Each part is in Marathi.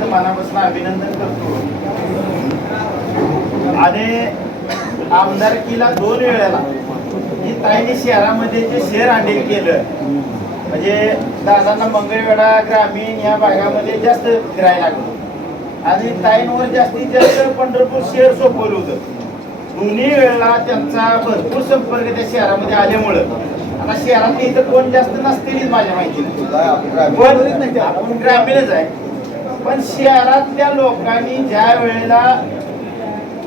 मनापासून अभिनंदन करतो. आणि आमदारकीला दोन वेळेला ही ताईने शहरामध्ये जे शहर आणले केलं म्हणजे दादांना मंगळवेढा ग्रामीण या भागामध्ये जास्त फिरायला लागलो. आणि ताईंवर जास्तीत जास्त पंढरपूर शहर सोपवलं होतं. दोन्ही वेळेला त्यांचा भरपूर संपर्क त्या शहरामध्ये आल्यामुळं. आता शहरात इथं कोण जास्त नसतील माझ्या माहितीने पण आपण ग्रामीणच आहे. पण शहरातल्या लोकांनी ज्या वेळेला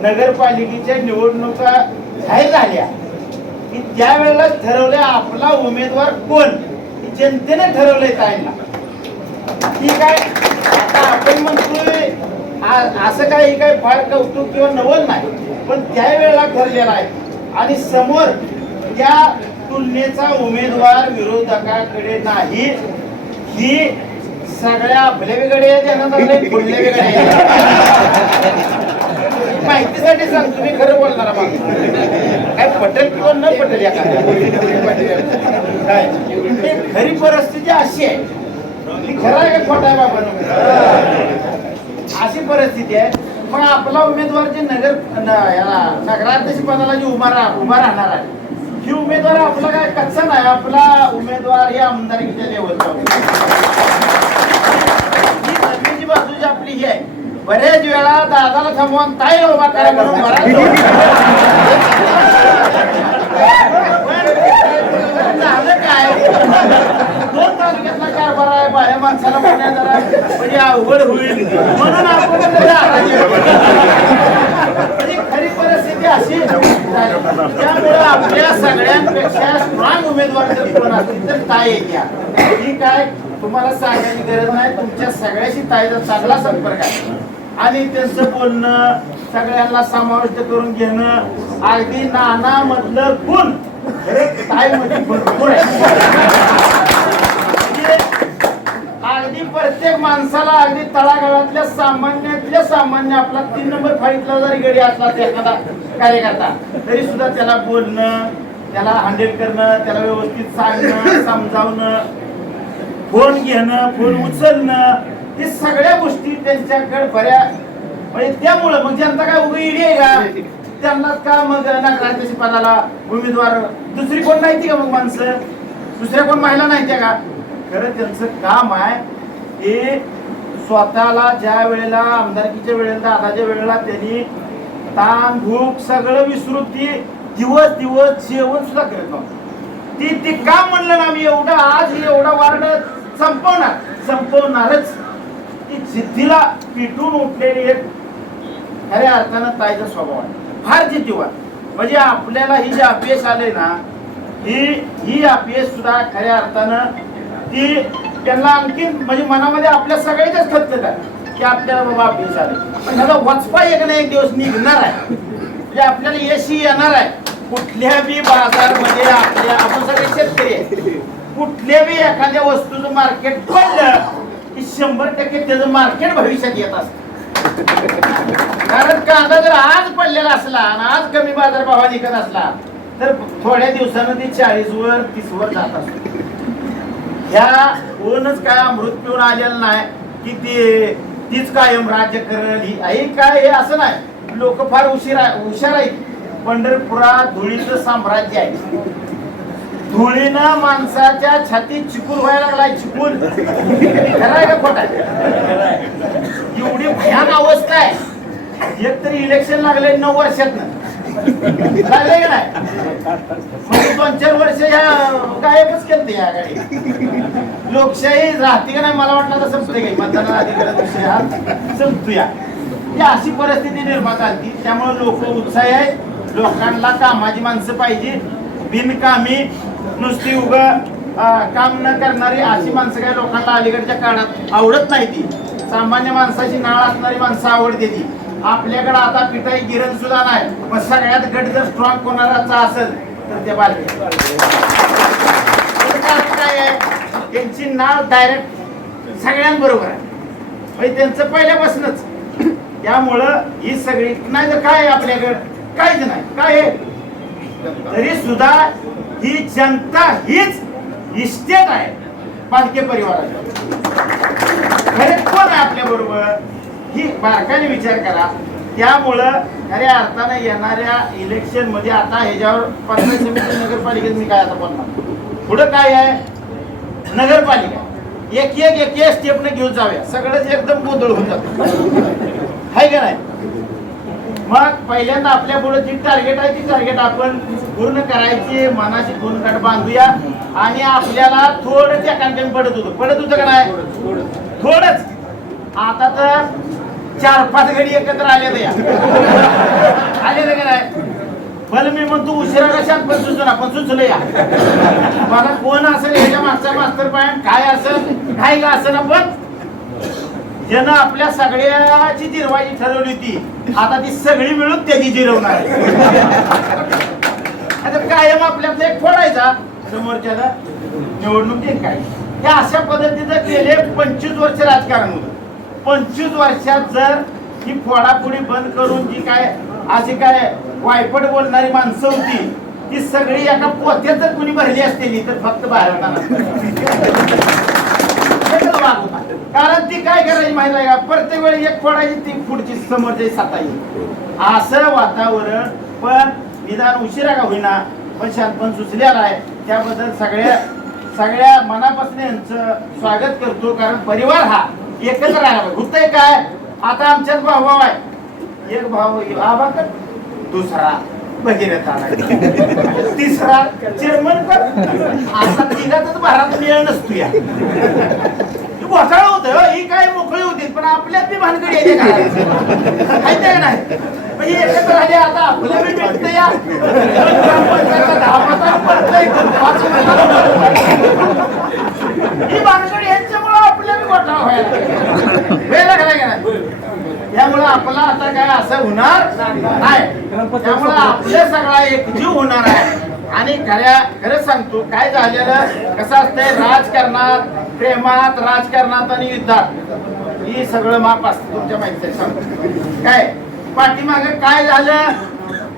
नगरपालिकेच्या निवडणुका जाहीर झाल्या की त्यावेळेला ठरवलं आपला उमेदवार कोण? जनतेने ठरवलंय त्यांना ठीक आहे? आता आपण म्हणतोय असं काही काही फार कौतुक किंवा नवल नाही पण त्यावेळेला ठरलेला आहे. आणि समोर त्या तुलनेचा उमेदवार विरोधकाकडे नाही ही सगळ्या आपल्या वेगळे पुढल्या वेगळे माहितीसाठी सांगतो मी खरं बोलणार काय पटेल किंवा न पटेल या काय? खरी परिस्थिती अशी आहे. ही खरं आहे का खोटा आहे बाबा? अशी परिस्थिती आहे. मग आपला उमेदवार जे नगर याला नगराध्यक्ष पदाला जे उभा राह उभा राहणार आहे ही उमेदवार आपला काय कच्चा नाही. आपला उमेदवार हे आमदारकीच्या लेवलचा जमिनीची बाजू जी आपली ही आहे. बरेच वेळा दादाला थांबवून ताई उभा करा म्हणून बराच झालं काय? दोन तालुक्यातला कारभार आहे बाह्य माणसाला पुण्यात जरा म्हणजे अवघड होईल. म्हणून आपण म्हणजे खरी परिस्थिती अशी त्यामुळे आपल्या सगळ्यांपेक्षा स्ट्रॉंग उमेदवार जर कोण असतील तर ताई घ्या ही काय तुम्हाला सांगायची गरज नाही तुमच्या सगळ्याशी ताईचा चांगला संपर्क आहे. आणि त्यांचं बोलणं सगळ्यांना समाविष्ट करून घेणं अगदी नाना मधलं गुण. ताई मध्ये भरपूर आहे. म्हणजे अगदी प्रत्येक माणसाला अगदी तळागाळातल्या सामान्यातल्या सामान्य आपला तीन नंबर फाईटला जरी गडी असला ते एखादा कार्यकर्ता तरी सुद्धा त्याला बोलणं त्याला हँडल करणं त्याला व्यवस्थित सांगणं समजावणं फोन घेणं फोन उचलणं हे सगळ्या गोष्टी त्यांच्याकडे बऱ्या म्हणजे त्यामुळं मग जनता काय उभी इडी आहे का? त्यांना का मग नगराध्यक्ष पदाला उमेदवार? दुसरी कोण नाही का मग माणसं? दुसऱ्या कोण महिला नाही त्या का? खरं त्यांचं काम आहे हे स्वतःला ज्या वेळेला आमदारकीच्या वेळेला दादाच्या वेळेला त्यांनी ताण भूक सगळं विसरून ती दिवस दिवस जेवण सुद्धा करत नव्हतं. ती ती काम म्हणलं ना मी एवढं आज एवढा वार्ड संपवणार. संपवणारच. ती जिद्दीला पिटून उठलेली एक खऱ्या अर्थानं ताईचा स्वभाव आहे. फार जिद्दीवान. म्हणजे आपल्याला ही जे अपयश आले ना ही ही अपयश सुद्धा खऱ्या अर्थानं ती त्यांना आणखीन म्हणजे मनामध्ये आपल्या सगळ्याच्याच खतखत की आपल्याला बाबा अपयश आले पण ह्याला वचपा एक ना एक दिवस निघणार आहे. म्हणजे आपल्याला यशही येणार आहे. कुठल्या बी बाजारमध्ये आपल्या आपण सगळे शेतकरी आहे कुठल्या बी एखाद्या वस्तूचं मार्केट पडलं की शंभर टक्के त्याचं मार्केट भविष्यात येत असतं. कारण कांदा जर आज पडलेला असला आणि आज कमी बाजार भावात विकत असला तर थोड्या दिवसानं ती चाळीस वर तीस वर जात असतो. ह्या कोणच काय अमृत पिऊन आलेलं नाही की ती तीच कायम राज्य करेल ही. काय हे असं नाही. लोक फार उशीर हुशार आहेत. पंढरपुरात धुळीचं साम्राज्य आहे. धुळीनं माणसाच्या छातीत चिकून व्हायला लागलाय चिकून. खरं आहे का खोटा एवढी भयान अवस्था आहे. एक तरी इलेक्शन लागले नऊ वर्षात लागले का नाही? म्हणजे दोन चार वर्ष ह्या गायबच केलते या गाडी. लोकशाही राहते का नाही? मला वाटलं तर संपते काही. मतदान अधिकाराचा विषय अशी परिस्थिती निर्माण झाली त्यामुळे लोक उत्साही आहेत. लोकांना कामाची माणसं पाहिजे. बिनकामी नुसती उग काम न करणारी अशी माणसं काय लोकांना अलीकडच्या काळात आवडत नाही ती. सामान्य माणसाची नाळ असणारी माणसं आवडते ती. आपल्याकडे आता पिठाई गिरण सुद्धा नाही पण सगळ्यात गट जर स्ट्रॉंग कोणाचा असेल तर ते बालके. काय आहे? त्यांची नाळ डायरेक्ट सगळ्यांबरोबर आहे. म्हणजे त्यांचं पहिल्यापासूनच. त्यामुळं ही सगळी नाही तर काय आहे आपल्याकडे? काहीच नाही. काय आहे तरी सुद्धा ही जनता हीच इस्टेट आहे. पालके परिवाराच्या खरे कोण आहे आपल्या बरोबर? ही बारकाने विचार करा. त्यामुळं खऱ्या अर्थानं येणाऱ्या इलेक्शनमध्ये आता ह्याच्यावर पंचायत समिती नगरपालिकेत मी काय आता बोलणार? पुढं काय आहे? नगरपालिका. एक एक एक एक स्टेपने घेऊन जाऊया. सगळंच एकदम गोंधळ होऊन जातो. आहे का नाही? मग पहिल्यांदा आपल्या पुढे जी टार्गेट आहे ती टार्गेट आपण पूर्ण करायची. मनाशी दोन काट बांधूया. आणि आपल्याला थोडं त्या कंटेन पडत होतं. पडत होतं का नाही? थोडंच. आता तर चार पाच घडी एकत्र आले तर या. आले तर का नाही? भले मी म्हणतो उशिरा कशात पण सुचना पण सुचलं या. मला कोण असेल याच्या मागचा मास्तर पॉईंट काय असेल? काय का असेल? आपण ज्यानं आपल्या सगळ्याची जिरवायची ठरवली होती. आता ती सगळी मिळून त्याची जिरवणार आहे. आता कायम आपल्यात एक फोडायचा समोरच्याला निवडणुकीत काय? हे अशा पद्धतीचं गेले पंचवीस वर्ष राजकारण होतं. पंचवीस वर्षात जर ही फोडाफोडी बंद करून जी काय अशी काय वायपट बोलणारी माणसं होती ती सगळी एका पोत्यात जर कुणी भरली असतेली तर फक्त बाहेर एकच होता. कारण ती काय करायची माहिती आहे का? प्रत्येक वेळी एक फोडायची ती पुढची समोरची साता येईल असं वातावरण पण निदान उशिरा का होईना? पण शांतपण सुचलेला आहे. त्याबद्दल सगळ्या सगळ्या मनापासून यांचं स्वागत करतो. कारण परिवार हा एकत्र राहिला होतंय काय? आता आमच्याच भाऊ भाऊ आहे. एक भाऊ आबा कर दुसरा भगीरथ तिसरा चेअरमन कर आता तिघातच भारत मिळ नसतो या घोटाळा होतं ही काय मोकळी होती पण आपल्यात बी भानगडी येते काय माहिती आहे का नाही? म्हणजे एकत्र आले आता आपलं बी भेटतं या. ही भानगडी यांच्यामुळं आपल्या बी घोटाळा व्हायला लागला. वेळ लागला का नाही त्यामुळं आपला आता काय असं होणार नाही. त्यामुळं आपल्या सगळा एकजीव होणार आहे. आणि खऱ्या खरंच सांगतो काय झालेलं कसं असतंय राजकारणात प्रेमात राजकारणात आणि युद्धात ही सगळं माप असतं तुमच्या माहिती सांगतो. काय? पाठीमाग काय झालं?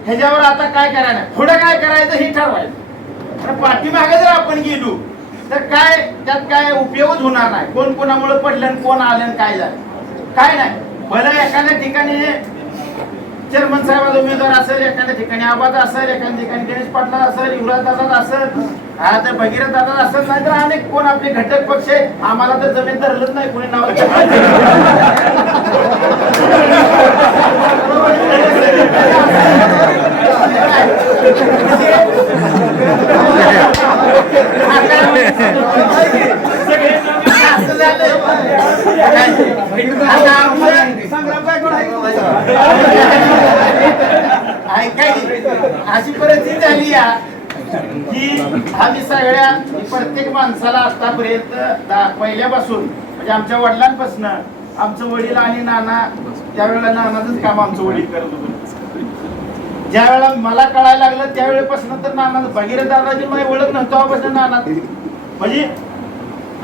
ह्याच्यावर आता काय करायला पुढं काय करायचं हे ठरवायचं. पण पाठीमागे जर आपण गेलो तर काय त्यात काय उपयोगच होणार नाही. कोण कोणामुळे पडलं कोण आलं आणि काय झालं? काय नाही. भलं एखाद्या ठिकाणी चेअरमन साहेबाचा उमेदवार असेल एखाद्या ठिकाणी आबाद असेल एखाद्या ठिकाणी गणेश पाटला असेल युवराज दादा असेल हा तर भगीरथ दादा असेल नाही तर अनेक कोण आपले घटक पक्ष आम्हाला तर जमीन धरलंच नाही कोणी नाव. आता ऐकाय अशी परिस्थिती झाली या की आम्ही सगळ्या प्रत्येक माणसाला आतापर्यंत पहिल्यापासून म्हणजे आमच्या वडिलांपासून आमचं वडील आणि नाना त्यावेळेला नानाच काम आमचं वडील करत होतो. ज्या वेळेला मला कळायला लागलं त्यावेळेपासून तर नाना भगीरथ दादाची मला ओळख नव्हतं तेव्हापासून नाना. म्हणजे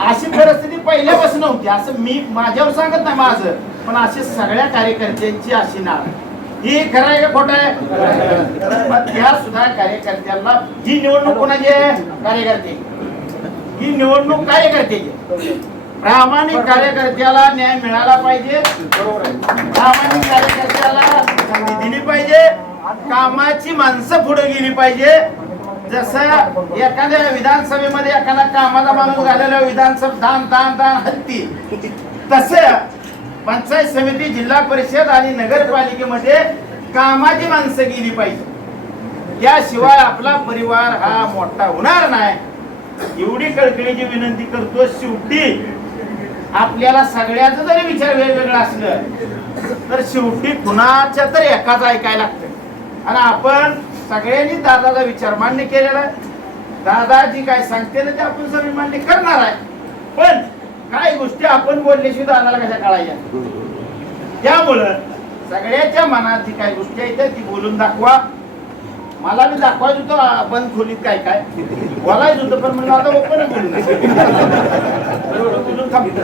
अशी परिस्थिती पहिल्यापासून होती असं मी माझ्यावर सांगत नाही माझं. पण अशी सगळ्या कार्यकर्त्यांची अशी नाळ ही खरं आहे का खोट आहे? त्या सुद्धा कार्यकर्त्यांना ही निवडणूक कोणाची आहे? कार्यकर्ते. ही निवडणूक कार्यकर्त्याची प्रामाणिक कार्यकर्त्याला न्याय मिळाला पाहिजे. प्रामाणिक कार्यकर्त्याला संधी दिली पाहिजे. कामाची माणसं पुढे गेली पाहिजे. जसं एखाद्या विधानसभेमध्ये एखादा कामाला माणूस घालेला विधानसभा दान दान दान हत्ती. तसं पंचायत समिती जिल्हा परिषद आणि नगरपालिकेमध्ये कामाची माणसं गेली पाहिजे. त्याशिवाय आपला परिवार हा मोठा होणार नाही. एवढी कळकळीची विनंती करतो शेवटी आपल्याला सगळ्याचं जरी विचार वेगवेगळा असलं तर शेवटी कुणाच्या तर एकाच ऐकायला लागतं. आणि आपण सगळ्यांनी दादाचा विचार मान्य केलेला आहे. दादा जी काय सांगते ना ते आपण सगळी मान्य करणार आहे. पण काय गोष्टी आपण बोलल्याशिवाय दादाला कशा कळायच्या? त्यामुळं सगळ्याच्या मनात जी काही गोष्टी आहेत त्या ती बोलून दाखवा. मला मी दाखवायचं होतं बंद खोलीत काय काय. बोलायचं होतं पण म्हणलं आता ओपन बोलून बोलून थांबतो